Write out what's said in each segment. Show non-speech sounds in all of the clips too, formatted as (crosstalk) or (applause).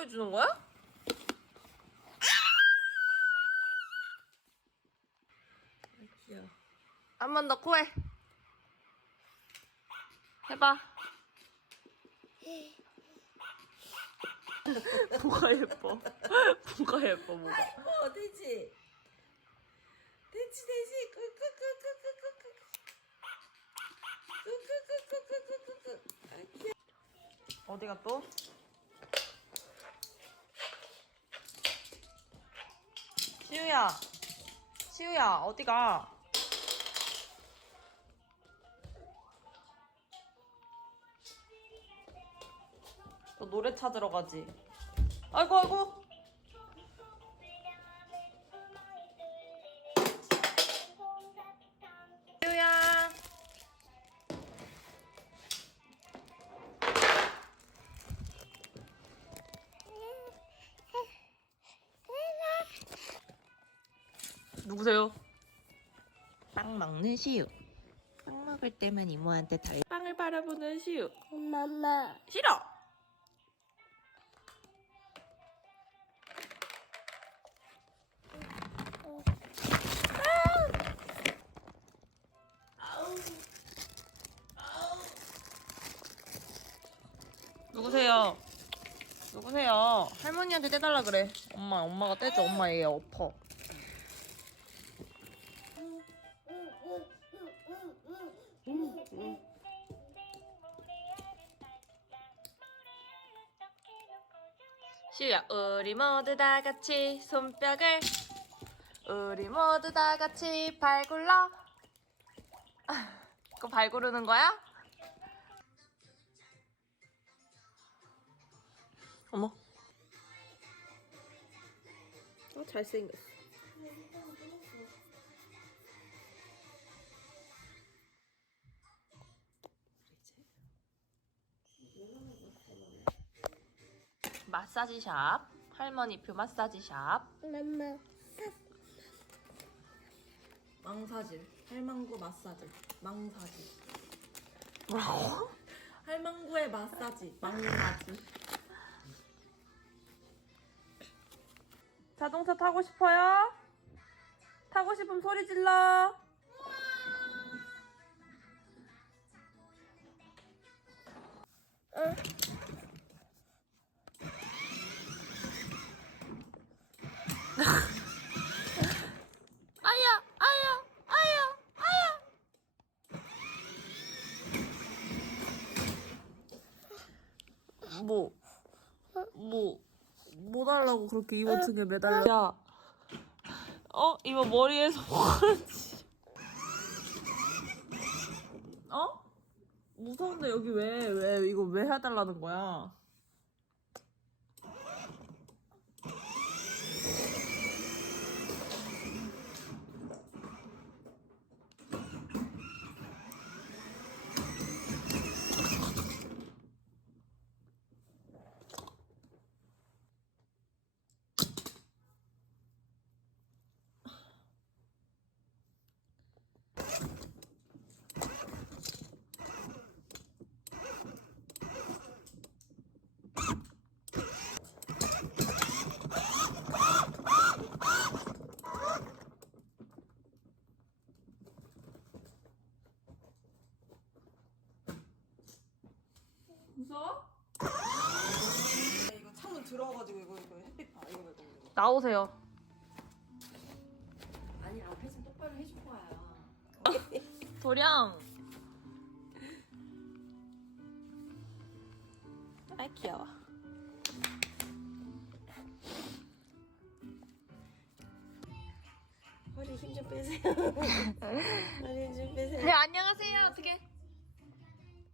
뽀뽀해 주는 거야? 귀여워. 한 번 더 코해. 해봐. 뭐가 예뻐? 뭐가 예뻐, 뭐가. 어, 돼지. 돼지, 돼지. 끄끄끄끄끄끄끄. 끄끄끄끄끄끄끄. 아. 어디가 또? 시우야. 시우야, 어디 가? 너 노래 찾으러 가지. 아이고, 아이고. 누구세요? 빵 먹는 시우. 빵 먹을 때만 이모한테 달. 빵을 바라보는 시우. 엄마. 싫어. 누구세요? 누구세요? 할머니한테 떼달라 그래. 엄마, 엄마가 떼줘. 엄마 얘 엎어. 모두 다 같이 손뼉을 우리 모두 다 같이 발 굴러. 아, (laughs) 그거 발 구르는 거야? 어머. 어, 잘생겼어. 마사지 샵. 할머니표 마사지 샵. 엄마. 망사질. 할망구 마사지. 망사지. 뭐라고? 할망구의 마사지. 망사지. 자동차 타고 싶어요? 타고 싶으면 소리 질러. 아야, 아야, 아야, 아야. 뭐, 뭐, 뭐 달라고 그렇게 이모 등에 매달려. 야, 어? 이모 머리에서 뭐하지? 어? 무서운데 여기 왜, 왜, 이거 왜 해달라는 거야? 무서워? 이거 창문 들어와가지고 이거 이거 햇빛 봐. 이거 이거 이거. 나오세요. 아니 앞에 좀 똑바로 해줄 거야. (laughs) 도령. 아 귀여워. 허리 힘 좀 빼세요. (laughs) 허리 힘좀 빼세요. 네 안녕하세요. 어떻게?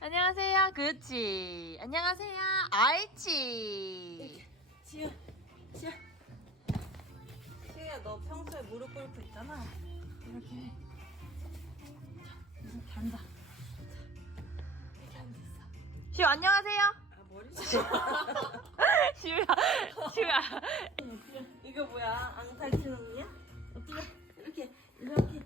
안녕하세요. 그치. 안녕하세요. 알치. 지효, 지효. 있잖아. 이렇게 이렇게 앉아. 이렇게 앉았어. 시우 안녕하세요. 아 머리 (laughs) 시우야, 시우야. 이거 뭐야? 앙탈 치는 거야? 어떻게 이렇게 이렇게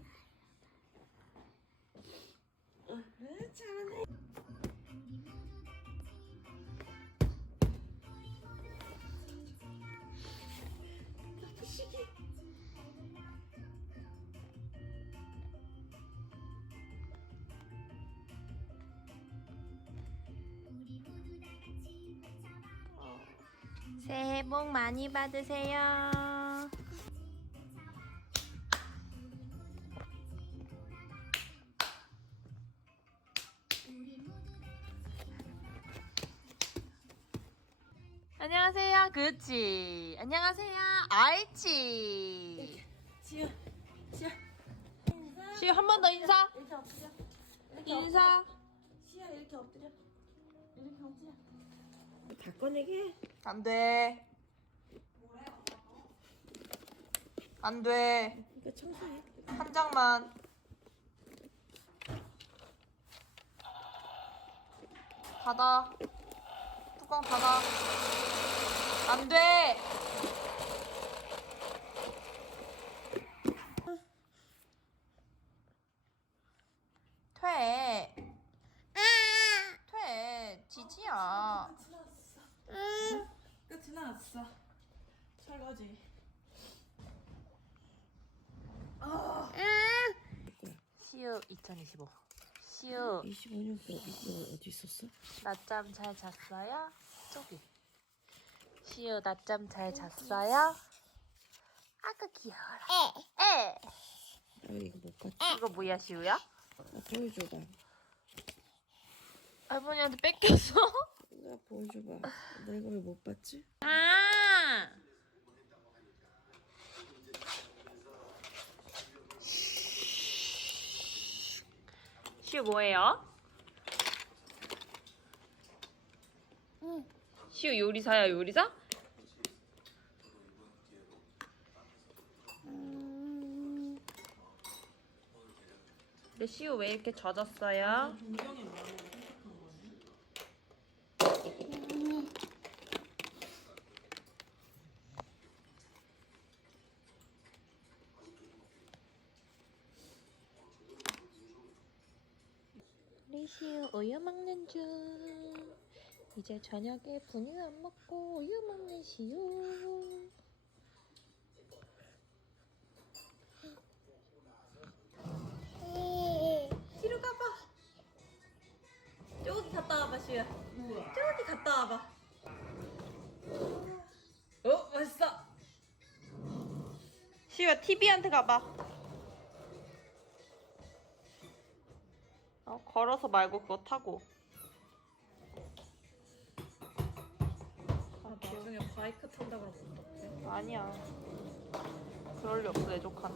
새해 복 많이 받으세요. 안녕하세요. 그치. 안녕하세요. 아이치. 지우, 지우. 시우 한 번 더 인사. 이렇게 엎드려. 이렇게 인사. 시야 이렇게 엎드려. 이렇게 엎드려. 다 꺼내게. 안 돼. 안 돼. 이거 청소해. 한 장만. 닫아. 뚜껑 닫아. 안 돼. 퇴. 퇴. 지지야. 지나왔어. 끝 지나왔어. 설거지. 시우 2025. 시우 25년 거 이거 어디 있었어? 낮잠 잘 잤어요? 저기. 시우 낮잠 잘 잤어요? 아그 귀여워라. 에. 아 이거 못 갔지? 이거 뭐야 시우야? 아, 보여줘봐. 할머니한테 뺏겼어? 나 보여줘봐. 나 이거 왜못 봤지? 아. 시우 뭐예요? 시우 요리사야 요리사? 근데 시우 왜 이렇게 젖었어요? 동경이 뭐라고 생각한 거네. 우리 시우 우유 먹는 중. 이제 저녁에 분유 안 먹고 우유 먹는 시우. 뒤로 가봐. 저기 갔다 와봐, 시우야. 저기 갔다 와봐. 어, 맛있어. 시우야 TV한테 가봐. 걸어서 말고 그거 타고. 아, 나중에 바이크 탄다 그러면 어떡해? 아니야. 그럴 리 없어 내 조카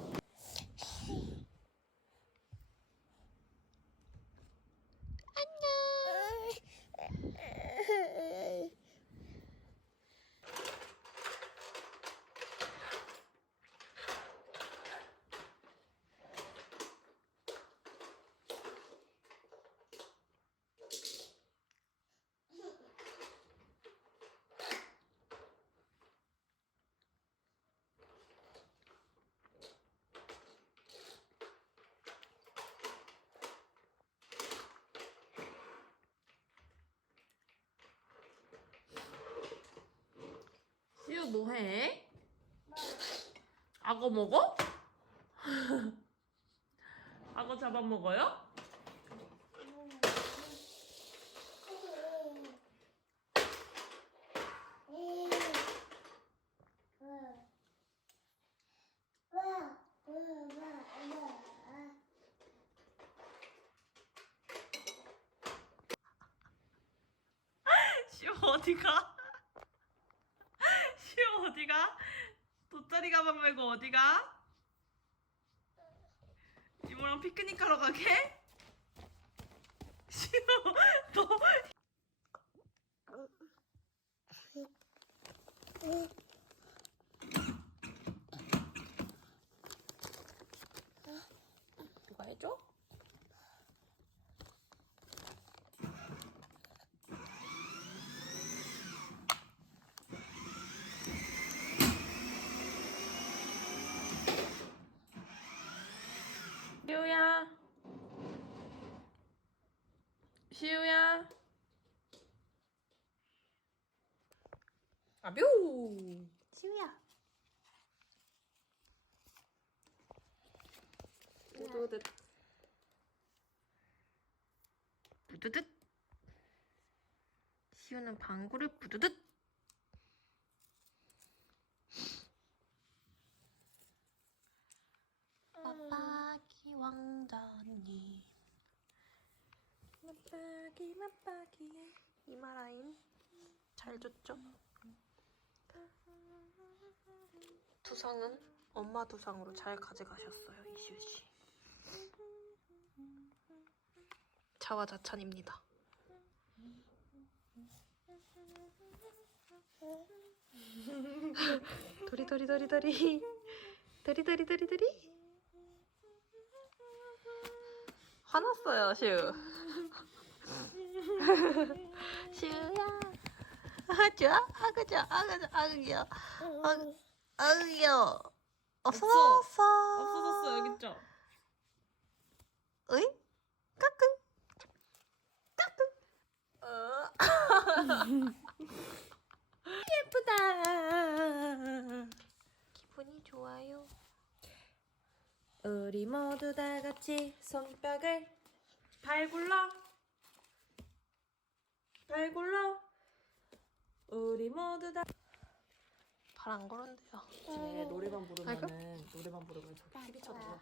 는. 시우 뭐해? 악어 먹어? (laughs) 악어 잡아먹어요? 시우 어디가? 어디가? 돗자리 가방 메고 어디가? 이모랑 피크닉 하러 가게? (laughs) 시우 너 누가 해줘? 시우야. 아뷰. 시우야. 두두듯. 부두듯. 시우는 방구를 부두듯. 아빠 기왕전이. 사인 잘 줬죠? 두상은 엄마 두상으로 잘 가져가셨어요 이시우 씨. 자화자찬입니다. (laughs) 도리도리도리도리 도리도리도리도리 화났어요 슈 슈야. 아 좋아 아그 좋아 아그 좋아 아그 귀여워 아그 아그 귀여워 없어. 없어졌어. 없어졌어 여기 있죠? 어이? 까꿍. 까꿍. 어. (laughs) 예쁘다. 기분이 좋아요. 우리 모두 다 같이 손뼉을 발 굴러 발굴러 우리 모두 다 발 안 걸은데요. 집에 노래방 부르면은 노래방 부르면 저기 TV 쳐줘요